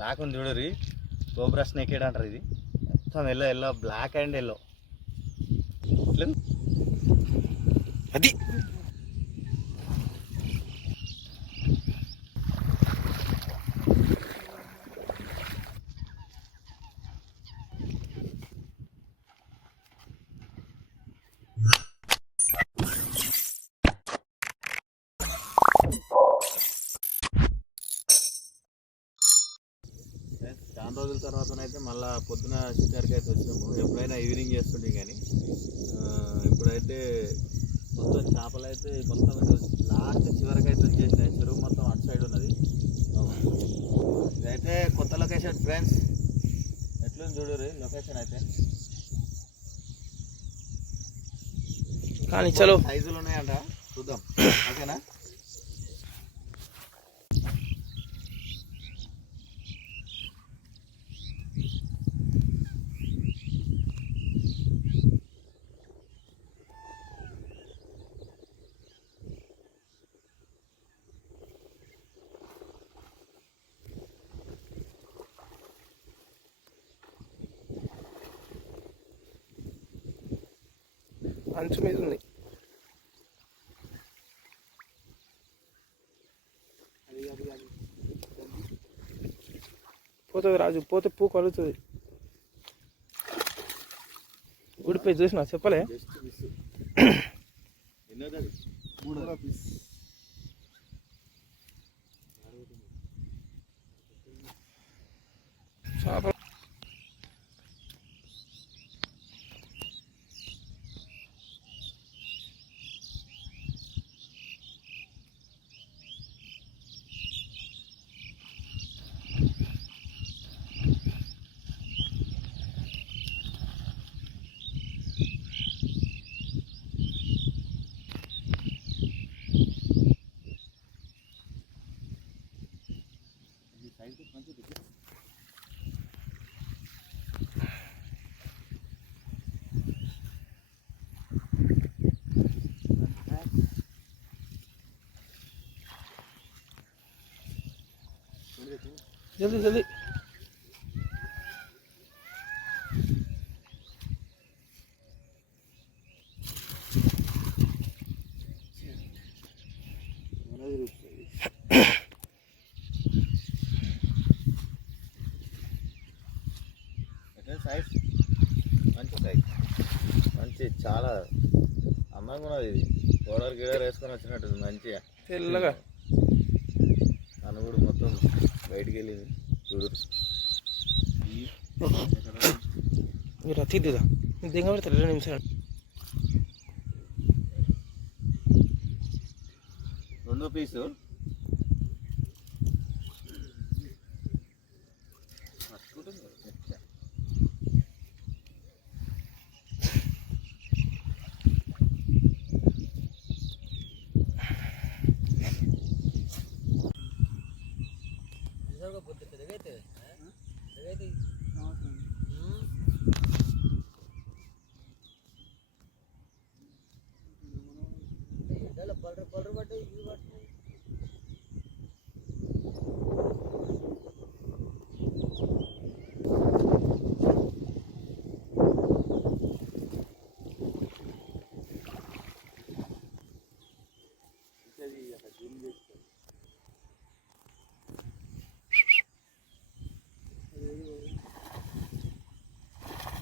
Black ఉంది చూడరి, cobra snake అంటారు. ఇది మొత్తం yellow yellow, black and yellow. అది చాలా రోజుల తర్వాతనైతే మళ్ళీ పొద్దున షికార్కి అయితే వచ్చినాము. ఎప్పుడైనా ఈవినింగ్ చేస్తుంటే కానీ ఇప్పుడైతే మొత్తం చేపలు అయితే మొత్తం లాస్ట్ చివరికి అయితే వచ్చేసినాయి. చెరువు మొత్తం అటు సైడ్ ఉన్నది. ఇదైతే కొత్త లొకేషన్ ఫ్రెండ్స్, ఎట్లుంది చూడరు లొకేషన్ అయితే. కానీ చలో సైజులు ఉన్నాయంట, చూద్దాం. ఓకేనా? అంచు మీద ఉంది. పోతుంది రాజు, పోతే పూ కలుగుతుంది. ఊడిపోయి చూసినా చెప్పలే. చేప జల్దీ జల్దీ. సైజ్ మంచి సైజ్, మంచి చాలా అందంగా ఉన్నది. ఇది పౌడర్ గిడర్ వేసుకొని వచ్చినట్టు మంచిగా తెల్లగా అనుగుడు మొత్తం బయటికి వెళ్ళింది చూడు. మీరు అతిథిదా దిగ పెడతారు 2 నిమిషాలు. 2 పీసు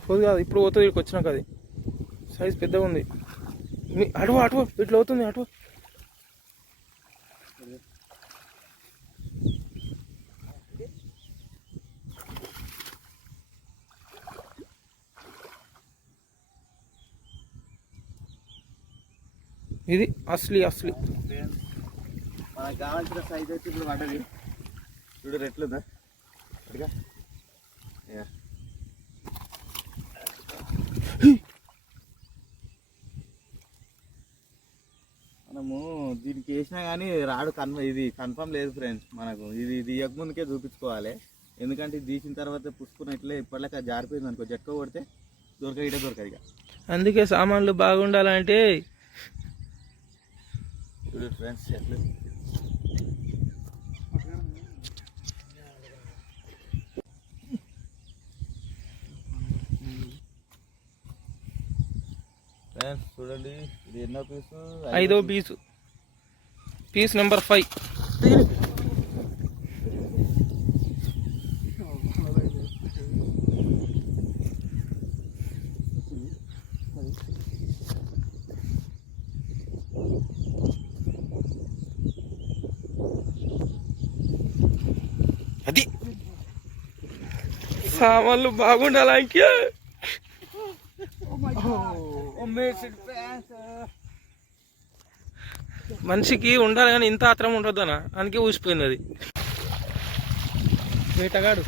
పోదు కాదు, ఇప్పుడు పోతుంది. ఇక్కడికి వచ్చినాక అది సైజ్ పెద్దగా ఉంది. అటువ అటువ ఇట్లా అవుతుంది. అటువ ఇది అసలీ అసలీ మనకు కావాల్సిన సైజ్ అయితే ఇప్పుడు పడ్డది. చూడు ఎట్లుందా ఇదిగా. మనము దీనికి వేసినా కానీ రాడు ఇది కన్ఫర్మ్ లేదు ఫ్రెండ్స్. మనకు ఇది తీయక ముందుకే చూపించుకోవాలి. ఎందుకంటే ఇది తీసిన తర్వాత పుసుకున్నట్లే ఇప్పటిలాగా జారిపోయింది అనుకో, జట్క కొడితే దొరకదు ఇక. అందుకే సామాన్లు బాగుండాలంటే చూడు ఫ్రెండ్స్ ఎట్లు ఫ్రెండ్స్ చూడండి, ఇది ఎన్నో పీసు? 5వ పీసు, పీస్ నెంబర్ 5. అది సామాన్లు బాగుండాలి ఇంకే. మనిషికి ఉండాలి కానీ ఇంత ఆత్రం ఉంటుందనా, అందుకే ఊసిపోయింది అది. వేటగాడు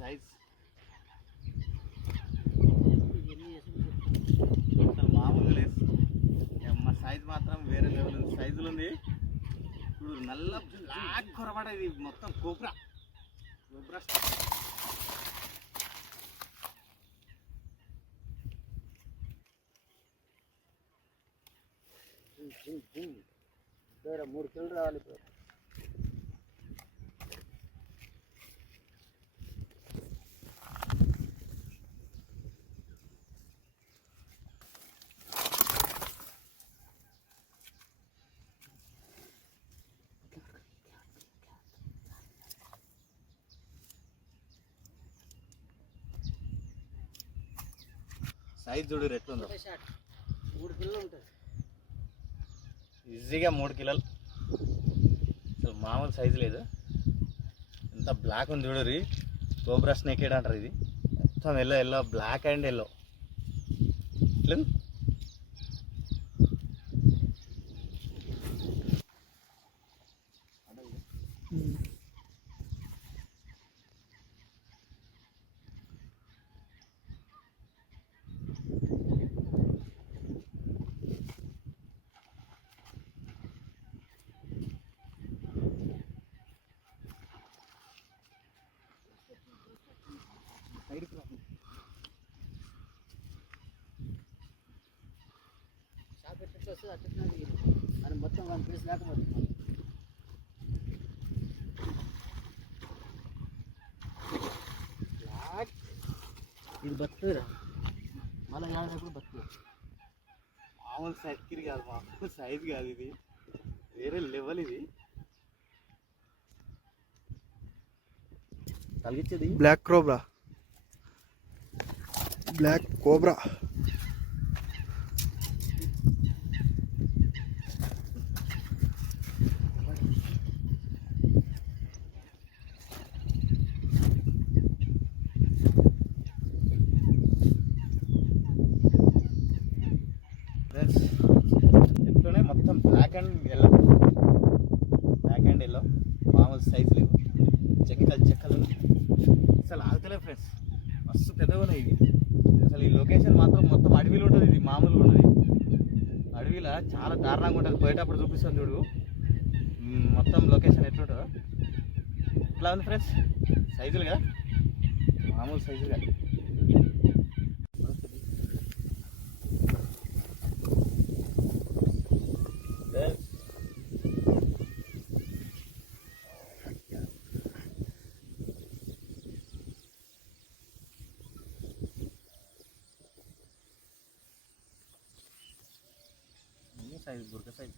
సైజ్ మామూలుగా లేదు. మా సైజ్ మాత్రం వేరే లెవెల్ ఉంది, సైజులు ఉంది. ఇప్పుడు నల్ల బ్లాక్ కొరబడ, ఇది మొత్తం కోబ్రా. పేరు 3 కిలోలు రావాలి. పేరు సైజ్ చూడు ఎట్లుందో. 3 కిలోలు ఉంటుంది ఈజీగా 3 కిలోలు. అసలు మామూలు సైజు లేదు. ఎంత బ్లాక్ ఉంది చూడరి. కోబ్రా స్నేక్ అంటారు ఇది. మొత్తం yellow yellow, black and yellow. ఇట్లా షాప్ ఎట్లా వస్తుంది అట్లా అని మొత్తం 1 పీస్ లేకపోతే ఇది బతుకురా. మళ్ళీ ఏడాది బతుకు. మామూలు సైకిల్ కాదు, మామూలు సైజ్ కాదు, ఇది వేరే లెవెల్. ఇది కలిగించేది బ్లాక్ కోబ్రా. బ్లాక్ కోబ్రా ఎట్లోనే మొత్తం బ్లాక్ అండ్ ఎల్లో, మామూలు సైజు లేవు. చెక్కలు అసలు ఆగుతలేవు ఫ్రెండ్స్. మస్తు పెద్దగా ఉన్నాయి ఇవి. అసలు ఈ లొకేషన్ మాత్రం మొత్తం అడవిలో ఉంటుంది. ఇది మామూలుగా ఉండదు. అడవిలో చాలా దారుణంగా ఉంటుంది. పోయేటప్పుడు చూపిస్తాను చూడు మొత్తం లొకేషన్ ఎట్లుంటుందో. ఇట్లా ఉంది ఫ్రెండ్స్. సైజులుగా మామూలు సైజులుగా. సైజ్ బుర్క సైజ్.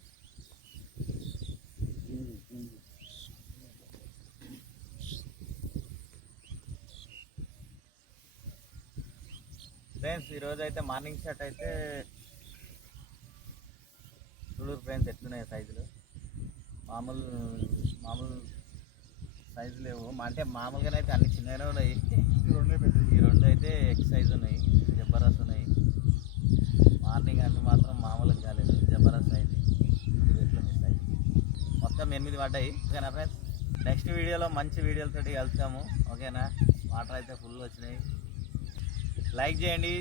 ఫ్రెండ్స్ ఈరోజు అయితే మార్నింగ్ షాట్ అయితే చూడు ఫ్రెండ్స్ ఎట్లున్నాయి సైజులు. మామూలు మామూలు సైజు లేవు, అంటే మామూలుగానే అయితే అన్ని చిన్నగానే ఉన్నాయి. ఈ రెండు అయితే ఎక్స్ సైజ్ ఉన్నాయి, జబర్దస్త్ ఉన్నాయి. మార్నింగ్ అన్ని మాత్రం మామూలుగా కాలేదు, జబర్దస్త్ అయింది. ఇది ఎట్లుంది సైజ్ మొత్తం 8 పడ్డాయి. ఓకేనా ఫ్రెండ్స్, నెక్స్ట్ వీడియోలో మంచి వీడియోలతో వెళ్తాము. ఓకేనా, వాటర్ అయితే ఫుల్ వచ్చినాయి. లైక్ చేయండి,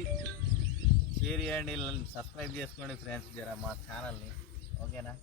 షేర్ చేయండి, సబ్స్క్రైబ్ చేసుకోండి ఫ్రెండ్స్ జర మా ఛానల్ని. ఓకేనా.